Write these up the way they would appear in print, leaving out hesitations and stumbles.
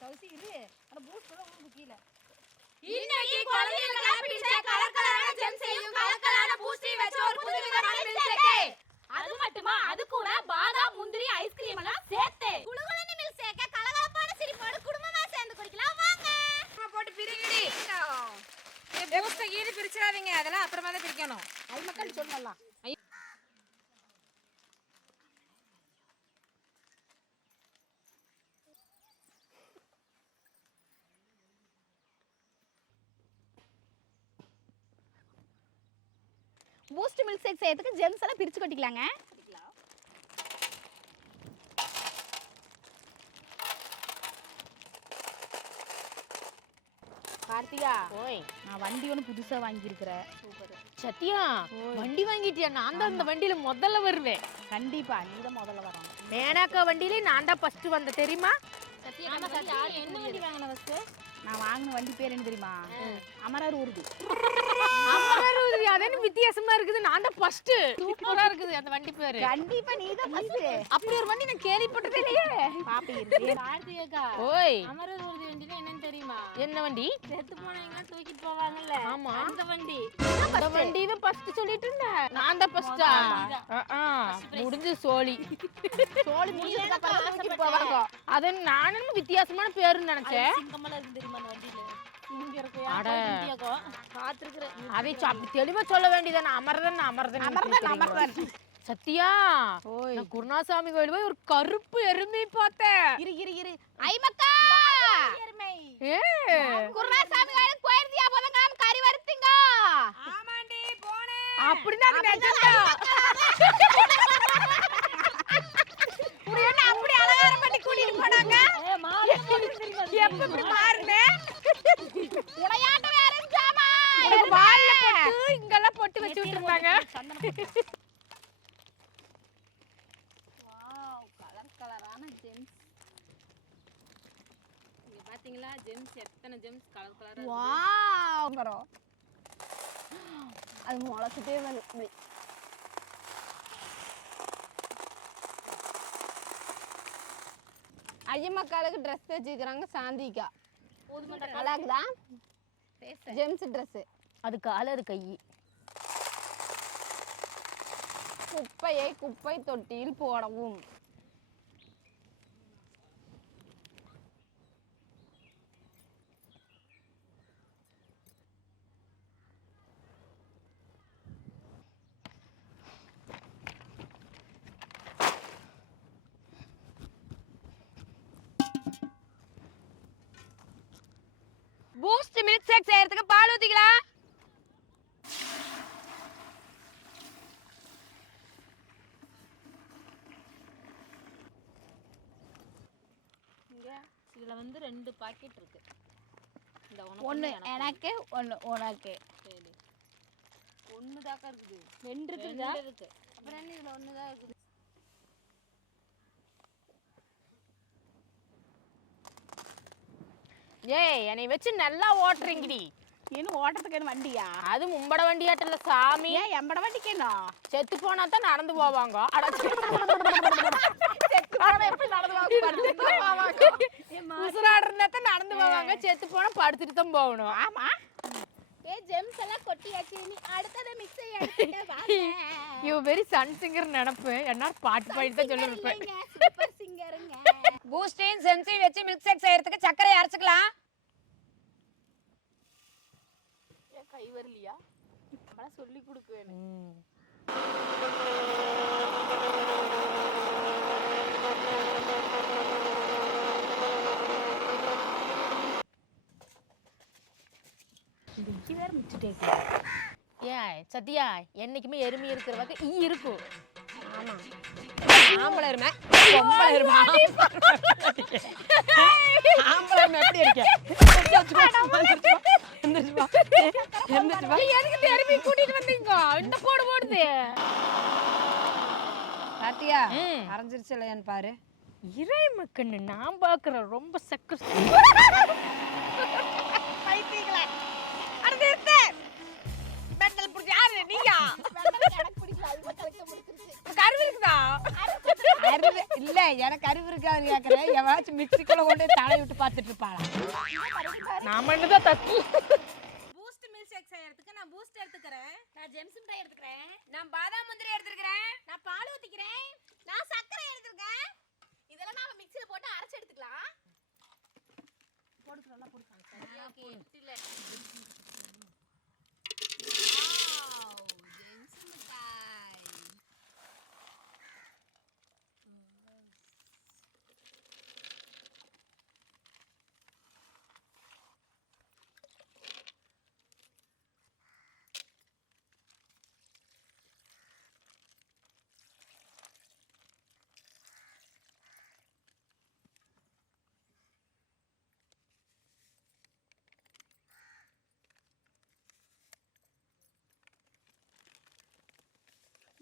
கவுசி இரு அந்த பூஸ்ட் கூட உங்களுக்கு கீழ இன்னைக்கு குழந்தைகளுக்கு பிடிச்ச கலர்கலரான ஜெம்ஸையும் கலர்கலரான பூஸ்டையும் வச்ச ஒரு புதுவிதமான மில்க் அது மட்டுமா அது கூட பாதாம் முந்திரி ஐஸ்கிரீம் எல்லாம் சேர்த்து குளுகுளுன்னு மில்க் ஷேக்க கலகலப்பான சிரிப்போடு குடும்பமா சேர்ந்து குடிக்கலாம் வாங்க போட்டு பிரிங்கடி பூஸ்ட கீழ பிரிச்சிராதீங்க அதெல்லாம் அப்புறமா தான் பிரிக்கணும் ஐ மக்கள் சொல்லலாம் பூஸ்ட் மில்க் ஷேக் செய்யறதுக்கு ஜெம்ஸ் எல்லாம் பிரிச்சு கொட்டிக்கலாங்க. கார்த்திகா ஓய் நான் வண்டி ஒன்று புதுசா வாங்கியிருக்கிறேன். சூப்பர் சத்யா வண்டி வாங்கிட்டியா? நான் தான் அந்த வண்டியில முதல்ல வருவேன். கண்டிப்பா நீ தான் முதல்ல வரணும். மேனாக்கா வண்டியில நான் தான் ஃபர்ஸ்ட் வந்த தெரியுமா? என்ன வண்டி வாங்கின ஃபர்ஸ்ட்? நான் வாங்கின வண்டி பேர் என்ன தெரியுமா? அமரர் ஊர்தி. அமரர் ஊர்தி அதே வித்தியாசமா இருக்குது. நான் தான் ஃபர்ஸ்ட். சூப்பரா இருக்குது அந்த வண்டி பேரு. கண்டிப்பா நீ தான் ஃபர்ஸ்ட். அப்படி ஒரு வண்டி நான் கேள்விப்பட்டதே இல்லையே. பாப்பி இருக்கு. கார்த்திகா ஓய் அமரர் ஊர்தி வண்டினா என்னன்னு தெரியுமா? என்ன வண்டி? செத்து போனவங்க தூக்கிட்டு போவாங்கல்ல ஆமா அந்த வண்டி. அந்த வண்டி தான் ஃபர்ஸ்ட் சொல்லிட்டு இருந்தேன். நான் தான் ஃபர்ஸ்டா? முடிஞ்சு சோலி. சோலி முடிஞ்சதுக்கு அப்புறம் தூக்கிட்டு போவாங்க. அது நானும் வித்தியாசமான பேருன்னு நினைச்சேன். சிங்கமலா இருக்கு தெரியுமா அந்த வண்டியில? இங்க இருக்கு அட இந்தியாக்கோ பாத்துக்கிறேன். அதை அப்படி தெளிவா சொல்ல வேண்டியதானே. அமர்தன் சத்யா நான் குருணாசாமி கோயில் போய் ஒரு கருப்பு எருமை பார்த்தேன். இரு ஐ மக்கா எருமை குருணாசாமி கோயிலுக்கு போயிருந்தியா? போதங்க கறி வறுத்தீங்க. ஆமாண்டி போனே. அப்படினா அது நிஜம்டா. புரியல அப்படி அலங்காரம் பண்ணி கூட்டிட்டு போனாங்க. எப்ப இப்படி மாறுனே? உளையாட்ட வேற ஜாமா. எனக்கு வால்ல போட்டு இங்கெல்லாம் போட்டு வச்சு விட்டுருந்தாங்க. வாவ் கலரான ஜெம்ஸ். இங்க பாத்தீங்களா ஜெம்ஸ் எத்தனை ஜெம்ஸ் கலரா வாவ் கரோ. அது முளைச்சிட்டே வந்து ஐய மக்களுக்கு ட்ரெஸ் வச்சுக்கிறாங்க. சாந்திகா அழகுதா ஜெம்ஸ் ட்ரெஸ். அது கால அது கை. குப்பையை குப்பை தொட்டியில் போடவும். பூஸ்ட் மில்க் ஷேக் செய்யறதுக்கு பால் ஊத்திக்கலாம். இங்க இதுல வந்து 2 பாக்கெட் இருக்கு. இந்த ஒன்னு எனக்கு ஒன்னு உனக்கு. சரி ஒன்னு தாக்க இருக்குது. 2 இருக்குதா? இருக்கு. அப்புறம் என்ன இதுல ஒன்னு தான் இருக்குது. ஏய் என்னை வச்சு நல்லா ஓட்டுறீங்கடி. என்ன ஓட்டத்துக்கு என்ன வண்டியா? அது மும்பட வண்டியாட்டல சாமி. ஏன் எம்பட வண்டிக்கு என்ன? செத்து போனா தான் நடந்து போவாங்க. உசுராடு இருந்தா தான் நடந்து போவாங்க. செத்து போனா படுத்துட்டு தான் போகணும். ஆமா ஜெம்ஸ் எல்லாம் கொட்டியாச்சு. நீ அடுத்தத மிக்ஸ் எடுத்துட்டு வாங்க. யூ வெரி சன் சிங்கர் நினைப்பு. என்ன பாட்டு பாடி தான் சொல்லிருப்பேன். சூப்பர் சிங்கருங்க. பூஸ்டையும் செம்ஸையும் வச்சு மில்க் ஷேக் செய்யறதுக்கு சர்க்கரை அரைச்சுக்கலாம். கை வரலையா? அப்பலாம் சொல்லி கொடுக்குவேன். இது வேற மிச்சிட்டே இருக்கு. ஏய் சத்யா என்னைக்குமே எருமை இருக்கிற வகை இருக்கும். ஆமா ஆம்பளை எருமை பொம்பளை எருமை. ஆம்பளை எருமை எப்படி இருக்கு? எதுக்கு எருமை கூட்டிட்டு வந்தீங்க? இந்த போடு போடுது. கார்த்தியா அரைஞ்சிருச்சு இல்லையான்னு பாரு. இறை மக்கன்னு நான் பாக்குறேன். ரொம்ப சக்கர பைத்தியங்களா. மெண்டல் புடிச்சு யாரு நீயா? எனக்கு பிடிக்கல. அது மக்களுக்கு முடிச்சிருச்சு. கருவு இருக்குதா? இல்ல எனக்கு அறிவு இருக்காது கேக்குறேன். எவாச்சும் மிக்ஸிக்குள்ள கொண்டு தலை விட்டு பார்த்துட்டு இருப்பாளா? நாம என்னதான் தப்பு. பூஸ்ட் மில்க் ஷேக் செய்யறதுக்கு நான் பூஸ்ட் எடுத்துக்கிறேன். நான் ஜெம்ஸ் மிட்டாய் எடுத்துக்கிறேன். நான் பாதாம் முந்திரி எடுத்துக்கிறேன். நான் பால் ஊத்திக்கிறேன். நான் சர்க்கரை எடுத்துருக்கேன். இதெல்லாம் நாம மிக்ஸில போட்டு அரைச்சு எடுத்துக்கலாம். போடுறலாம் போடுறாங்க. சரியா போட்டுல. வாவ், ஜெம்ஸ் மிட்டாய்.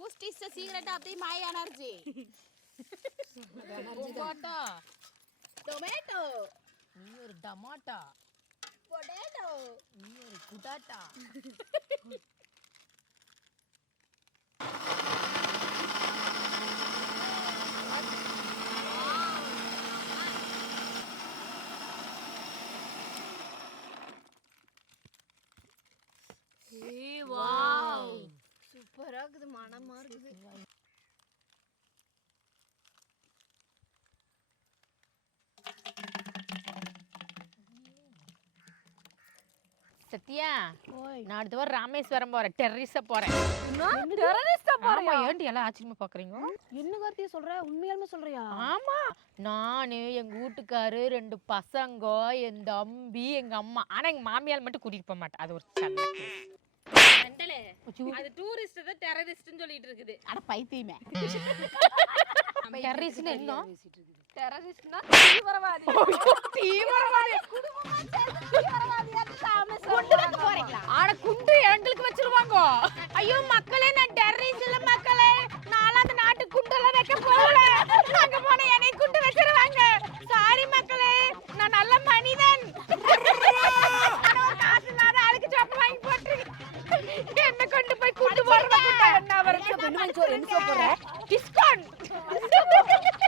Boost is the secret of the my energy. Tomato. Tomato, நீ ஒரு டமாட்டா. potato. நீ ஒரு குடாட்டா. Wow. சூப்பரா இருக்குது, மனமா இருக்குது. சத்யா, நான் அடுத்த வாரம் ராமேஸ்வரம் போறேன். டெரரிஸ்டா போறேன். ஆமா, ஏன்டி எல்லாம் ஆச்சரியமா பாக்குறீங்க? என்ன வார்த்தையை சொல்ற? உண்மையாலுமே சொல்றியா? ஆமா, நானு எங்க வீட்டுக்காரு 2 பசங்க, என் தம்பி, எங்க அம்மா. ஆனா எங்க மாமியார் மட்டும் கூட்டிட்டு போக மாட்டேன். அது ஒரு சண்டை. மெண்டலே. அது டூரிஸ்ட் தான் டெரரிஸ்ட்னு சொல்லிட்டு இருக்குது. அட பைத்தியமே. டெரரிஸ்ட்னா என்ன? டெரரிஸ்ட்னா தீவிரவாதி. தீவிரவாதி. ஆனா குண்டு எங்களுக்கு வச்சிருவாங்க. ஐயோ மக்களே, நான் டெரரிஸ்ட் இல்ல மக்களே. நான்லாம் அந்த நாட்டு குண்டெல்லாம் வைக்க போகல. அங்க போன என்னை குண்டு வச்சிருவாங்க. சாரி மக்களே, நான் நல்ல மனிதன். காசு இல்லாத ஆளுக்கு சாப்ப வாங்கி போட்டு என்ன கொண்டு போய் குண்டு போடுவாங்க. என்ன வரைக்கும் டிஸ்கவுண்ட்.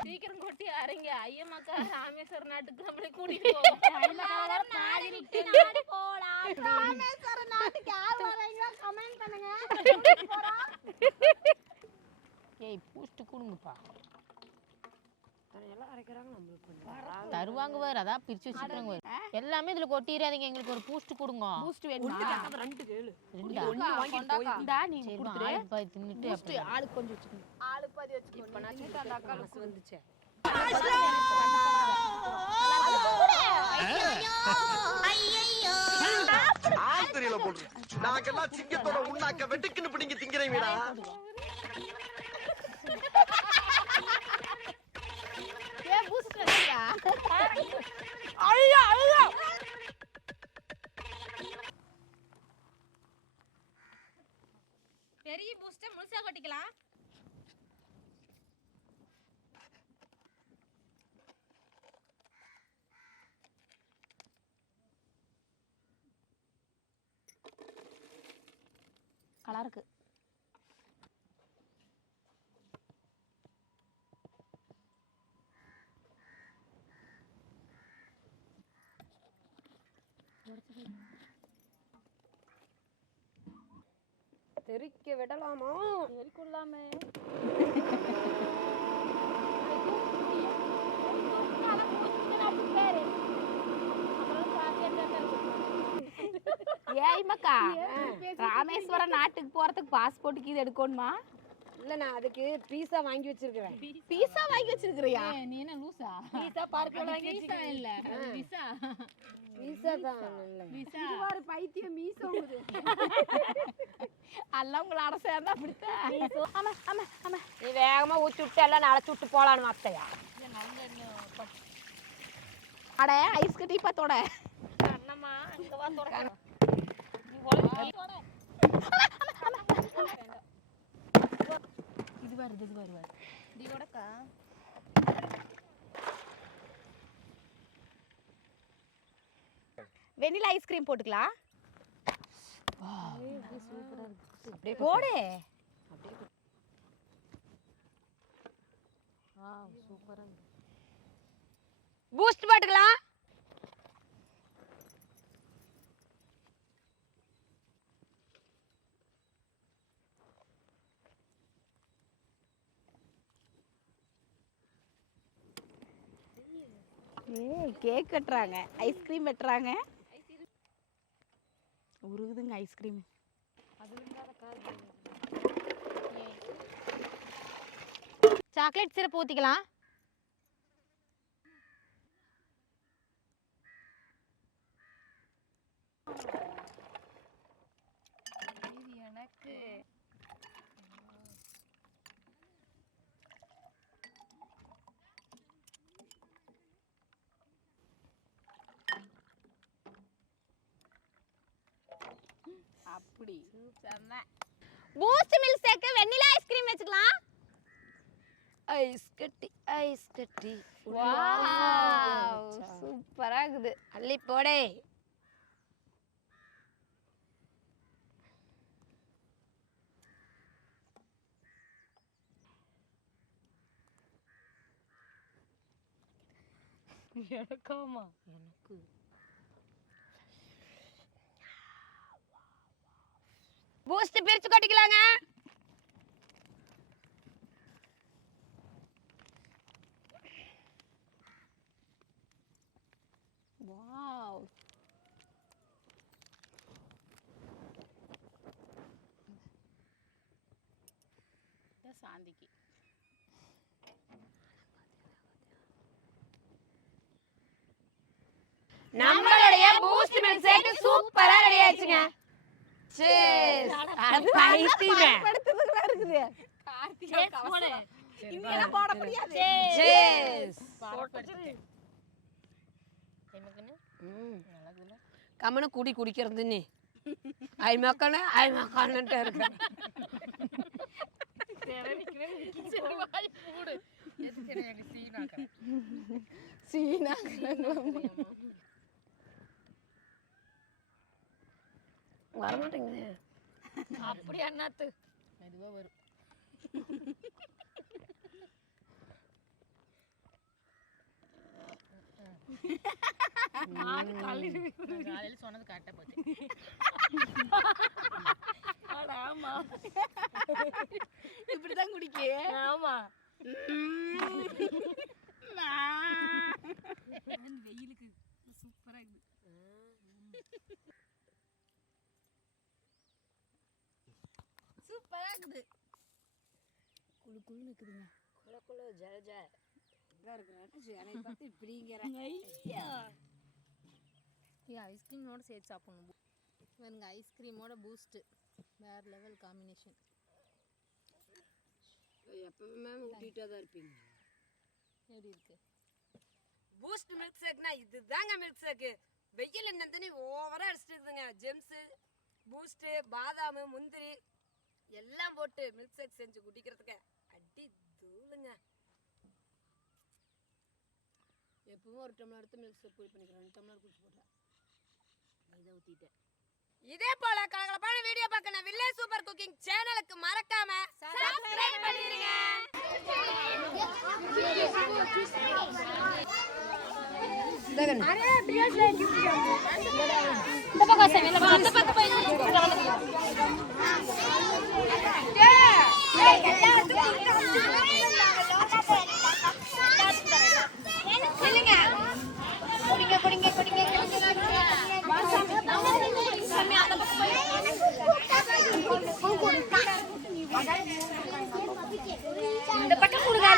சீக்கிரம் கொட்டி அரங்க. ஐயமாக்கா ராமேஸ்வரம் நாட்டுக்கு நம்மளை கூட்டிட்டு போவோம். நாடு விட்டு நாடு போலாம். ராமேஸ்வரம் நாட்டுக்கு யார் வரீங்க? கமெண்ட் பண்ணுங்க. ஏய், பூஸ்ட் கொடுங்கப்பா. தருவாங்க வேற, அதான் பிரிச்சு வச்சுக்கிறாங்க. எல்லாமே இதுல கொட்டிராதீங்க, எங்களுக்கு ஒரு பூஸ்ட் கொடுங்க. பூஸ்ட் வேணுமா? இந்தா நீ குடுத்துரு. பாய் தின்னுட்டு பூஸ்ட் ஆளுக்கு கொஞ்சம் வச்சுக்கணும். ஆளுக்கு பாதி வச்சுக்கோ. இப்ப நான் சூட்டா அந்த அக்காளுக்கு வந்துச்சு. ஆஸ்திரியில போட்டு நாங்கெல்லாம் சிங்கத்தோட உண்ணாக்க வெட்டுக்குன்னு பிடிங்க திங்கிறீங்களா? ஏ பூஸ்ட் வச்சியா? ஐயா ஐயா. பெரிய பூஸ்ட முழுசா கொட்டிக்கலாம். கலருக்கு தெரிக்க விடலாமா? எரிக்கொள்ளாமே. ஏய் மக்கா, ராமேஸ்வரம் நாட்டுக்கு போறதுக்கு பாஸ்போர்ட்டுக்கு இது எடுக்கணுமா? இல்ல, நான் அதுக்கு பீஸா வாங்கி வச்சிருக்கேன். பீஸா வாங்கி வச்சிருக்கிறியா? நீ என்ன லூசா? பீஸா பார்க்கல வாங்கி பீஸா இல்ல, விசா. பீஸா தான் நல்ல. விசா. ஒரு பைத்தியம் மீசோங்குது. எல்லாம் உங்களோட சேர்ந்தா அப்படித்தான். ஆமா ஆமா ஆமா. நீ வேகமா ஊத்தி விட்டு எல்லாம் நாளை சுட்டு போலான்னு அத்தையா. அட ஐஸ் கட்டி பாத்தோட. அண்ணம்மா அங்க வா தொடக்க. இது வருது இது வருது. இதோடக்கா வெனிலா ஐஸ்கிரீம் போட்டுக்கலாம். போடு. பூஸ்ட் பாட்டுக்கலாம். கேக் கட்டுறாங்க, ஐஸ்கிரீம் வெட்டுறாங்க. உருகுதுங்க ஐஸ்கிரீம். சாக்லேட் சிரப் ஊத்திக்கலாம். எனக்கு அப்படி செம்ம. Boost milk shake vanilla ice cream வச்சுக்கலாம். ஐஸ் கட்டி வாவ் சூப்பரா இருக்குது. அள்ளி போடே. எனக்காமா எனக்கு பூஸ்ட் பிரிச்சு கொட்டிக்கலாங்க. வாவ் சாந்திக்கு நம்மளுடைய பூஸ்ட் மில்க் ஷேக் சூப்பரா ரெடி ஆயிடுச்சுங்க. சீஸ். அது பைத்தியமே. படுத்துதுல இருக்குது. கார்த்திகை கவசம். இங்க போட முடியாது. சீஸ். போட்டுச்சு. எமக்கனே? நல்லதுல. கமன குடிக்கிறது நீ. ஐ மக்கனே இருக்கு. தேவனிக்கவே சரி வாய் மூடு. எதுக்கு எனக்கு சீனாக்கறங்களா? வர மாட்டேங்குது. அப்படி அண்ணாத்து மெதுவா வரும். நான் காலையில சொன்னது கரெக்டா போச்சு. ஆமா இப்படிதான் குடிக்கே. ஆமா வெயிலுக்கு சூப்பரா இருக்குது. சூப்பரா இருக்குது. குளு குளு இருக்குதுங்க. குளு குளு ஜல ஜல இதா இருக்குங்க. என்னை பார்த்து இப்படிங்கிறேன். ஐயா ஐஸ்கிரீமோட சேர்த்து சாப்பிடணும். இவனுங்க ஐஸ்கிரீமோட பூஸ்ட் வேற லெவல் காம்பினேஷன். எப்பவுமே ஊட்டிட்டே தான் இருப்பீங்க. எப்படி இருக்கு பூஸ்ட் மில்க் ஷேக்னா? இதுதாங்க மில்க் ஷேக். வெயில் என்னன்னு ஓவரா அடிச்சிட்டுதுங்க. ஜெம்ஸ் பூஸ்ட் பாதாம் முந்திரி எல்லாம் போட்டு மில்க் ஷேக் செஞ்சு குடிக்கிறதுக்கு அடி தூளுங்க. எப்பவும் ஒரு டம்ளர் எடுத்து மில்க் ஷேக் குடி பண்ணிக்கிறேன். 2 டம்ளர் குடிச்சு போட்டேன். இதை ஊத்திட்டேன். இதே போல கலகலப்பான வீடியோ பார்க்கணும் வில்லேஜ் சூப்பர் குக்கிங் சேனலுக்கு மறக்காம சப்ஸ்கிரைப் பண்ணிடுங்க. இந்த பக்கம் செமையில அந்த பக்கம் போய் இந்த பக்கம் கொடுங்க.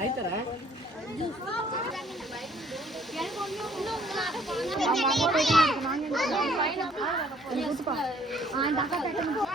ಆಯ್ತಾರ அந்த அக்கா பேட்டணும்